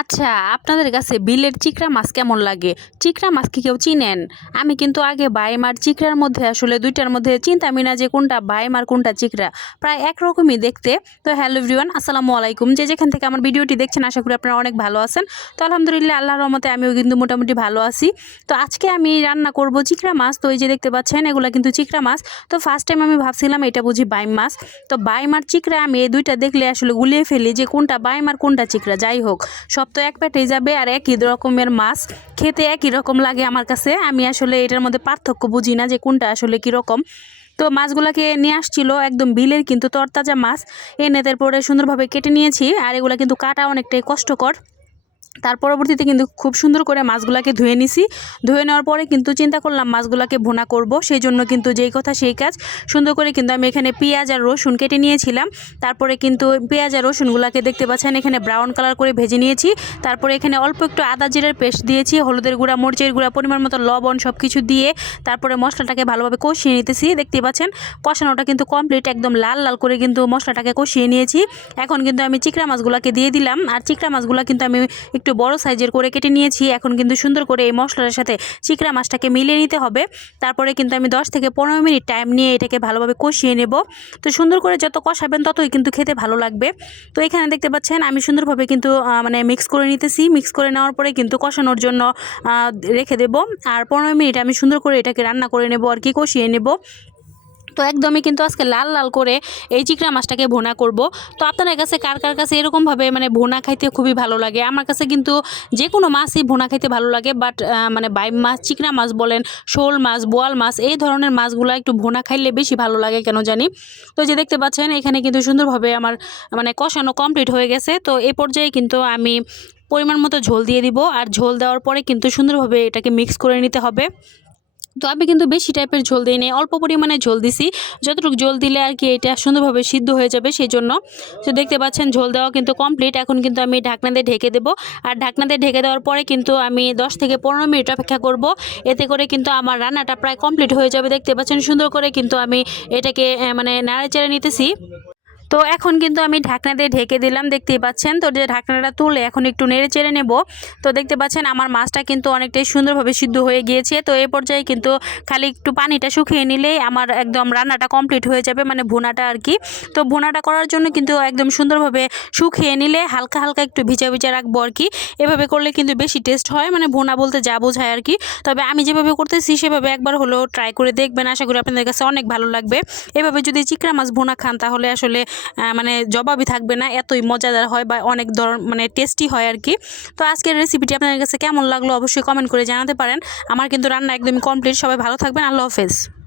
আচ্ছা, আপনাদের কাছে বিলের চিকড়া মাছ কেমন লাগে? চিকড়া মাছ কি কেউ চিনেন? আমি কিন্তু আগে বাইম আর চিকড়ার মধ্যে আসলে ২ টার মধ্যে চিনতামই না যে কোনটা বাইম আর কোনটা চিকড়া। প্রায় একরকমই দেখতে। তো হ্যালো এভরিওয়ান, আসসালামু আলাইকুম। যে যেখান থেকে আমার ভিডিওটি দেখছেন আশা করি আপনারা অনেক ভালো আছেন। তো আলহামদুলিল্লাহ আল্লাহর রহমতে আমিও কিন্তু মোটামুটি ভালো আছি। তো আজকে আমি রান্না করব চিকড়া মাছ। তো এই যে দেখতে পাচ্ছেন এগুলা কিন্তু চিকড়া মাছ। তো ফার্স্ট টাইম আমি ভাবছিলাম এটা বুঝি বাইম মাছ। তো বাইম আর চিকড়া আমি এই ২ টা দেখলে আসলে গুলিয়ে ফেলি যে কোনটা বাইম আর কোনটা চিকড়া। যাই হোক, সব তো এক পেটেই যাবে আর একই রকমের মাছ খেতে একই রকম লাগে আমার কাছে। আমি আসলে এটার মধ্যে পার্থক্য বুঝি না যে কোনটা আসলে কীরকম। তো মাছগুলাকে নিয়ে আসছিল একদম বিলের কিন্তু তরতাজা মাছ, এনে তারপরে সুন্দরভাবে কেটে নিয়েছি। আর এগুলা কিন্তু কাটা অনেকটাই কষ্টকর। তার পরবর্তীতে কিন্তু খুব সুন্দর করে মাছগুলাকে ধুয়ে নিছি। ধুয়ে নেওয়ার পরে কিন্তু চিন্তা করলাম মাছগুলাকে ভুনা করব, সেই জন্য কিন্তু যেই কথা সেই কাজ। সুন্দর করে কিন্তু আমি এখানে পেঁয়াজ আর রসুন কেটে নিয়েছিলাম। তারপরে কিন্তু পেঁয়াজ আর রসুনগুলাকে দেখতে পাচ্ছেন এখানে ব্রাউন কালার করে ভেজে নিয়েছি। তারপরে এখানে অল্প একটু আদা জিরার পেস্ট দিয়েছি, হলুদের গুঁড়া, মরিচের গুঁড়া, পরিমাণ মতো লবণ সব কিছু দিয়ে তারপরে মশলাটাকে ভালোভাবে কষিয়ে নিতেছি। দেখতে পাচ্ছেন কষানোটা কিন্তু কমপ্লিট, একদম লাল লাল করে কিন্তু মশলাটাকে কষিয়ে নিয়েছি। এখন কিন্তু আমি চিকড়া মাছগুলাকে দিয়ে দিলাম। আর চিকড়া মাছগুলা কিন্তু আমি একটু বড় সাইজের করে কেটে নিয়েছি। এখন কিন্তু সুন্দর করে এই মশলার সাথে চিকড়া মাছটাকে মিলিয়ে নিতে হবে। তারপরে কিন্তু আমি 10 থেকে 15 মিনিট টাইম নিয়ে এটাকে ভালোভাবে কষিয়ে নেব। তো সুন্দর করে যত কষাবেন ততই কিন্তু খেতে ভালো লাগবে। তো এখানে দেখতে পাচ্ছেন আমি সুন্দরভাবে কিন্তু মানে মিক্স করে নিতেছি। মিক্স করে নেওয়ার পরে কিন্তু কষানোর জন্য রেখে দেব। আর 15 মিনিট আমি সুন্দর করে এটাকে রান্না করে নেব আর কি, কষিয়ে নেব। তো একদমই কিন্তু আজকে লাল লাল করে এই চিকড়া মাছটাকে ভুনা করব। তো আপনাদের কাছে কার কার কাছে এরকমভাবে মানে ভুনা খাইতে খুবই ভালো লাগে? আমার কাছে কিন্তু যে কোনো মাছই ভুনা খাইতে ভালো লাগে, বাট মানে বাইম মাছ, চিকড়া মাছ বলেন, শোল মাছ, বোয়াল মাছ, এই ধরনের মাছগুলো একটু ভুনা খাইলে বেশি ভালো লাগে কেন জানি। তো যে দেখতে পাচ্ছেন এখানে কিন্তু সুন্দরভাবে আমার মানে কষানো কমপ্লিট হয়ে গেছে। তো এই পর্যায়ে কিন্তু আমি পরিমাণ মতো ঝোল দিয়ে দিব। আর ঝোল দেওয়ার পরে কিন্তু সুন্দরভাবে এটাকে মিক্স করে নিতে হবে। তো আমি কিন্তু বেশি টাইপের ঝোল দিই নি, অল্প পরিমাণে ঝোল দিছি। যতটুকু ঝোল দিলে আর কি এটা সুন্দরভাবে সিদ্ধ হয়ে যাবে সেই জন্য। তো দেখতে পাচ্ছেন ঝোল দেওয়া কিন্তু কমপ্লিট। এখন কিন্তু আমি ঢাকনা দিয়ে ঢেকে দেবো। আর ঢাকনা দিয়ে ঢেকে দেওয়ার পরে কিন্তু আমি 10 থেকে 15 মিনিট অপেক্ষা করব। এতে করে কিন্তু আমার রান্নাটা প্রায় কমপ্লিট হয়ে যাবে। দেখতে পাচ্ছেন সুন্দর করে কিন্তু আমি এটাকে মানে নাড়াচাড়া নিতেছি। তো এখন কিন্তু আমি ঢাকনা দিয়ে ঢেকে দিলাম, দেখতেই পাচ্ছেন। তো যে ঢাকনাটা তুলে এখন একটু নেড়ে চেড়ে নেব। তো দেখতে পাচ্ছেন আমার মাছটা কিন্তু অনেকটাই সুন্দরভাবে সিদ্ধ হয়ে গিয়েছে। তো এই পর্যায়ে কিন্তু খালি একটু পানিটা শুকিয়ে নিলেই আমার একদম রান্নাটা কমপ্লিট হয়ে যাবে, মানে ভুনাটা আর কি। তো ভুনাটা করার জন্য কিন্তু একদম সুন্দরভাবে শুকিয়ে নিলে হালকা হালকা একটু ভিজা ভিজা রাখবো আর কি। এভাবে করলে কিন্তু বেশি টেস্ট হয়, মানে ভুনা বলতে যা বোঝায় আর কি। তবে আমি যেভাবে করতেছি সেভাবে একবার হলেও ট্রাই করে দেখবেন, আশা করি আপনাদের কাছে অনেক ভালো লাগবে। এভাবে যদি চিকড়া মাছ ভুনা খান তাহলে আসলে মানে জবাবই থাকবে না, এতই মজাদার হয় বা অনেক মানে টেস্টি হয় আর কি। তো আজকের রেসিপিটি আপনাদের কাছে কেমন লাগলো অবশ্যই কমেন্ট করে জানাতে পারেন। আমার কিন্তু রান্না একদমই কমপ্লিট। সবাই ভালো থাকবেন, আল্লাহ হাফেজ।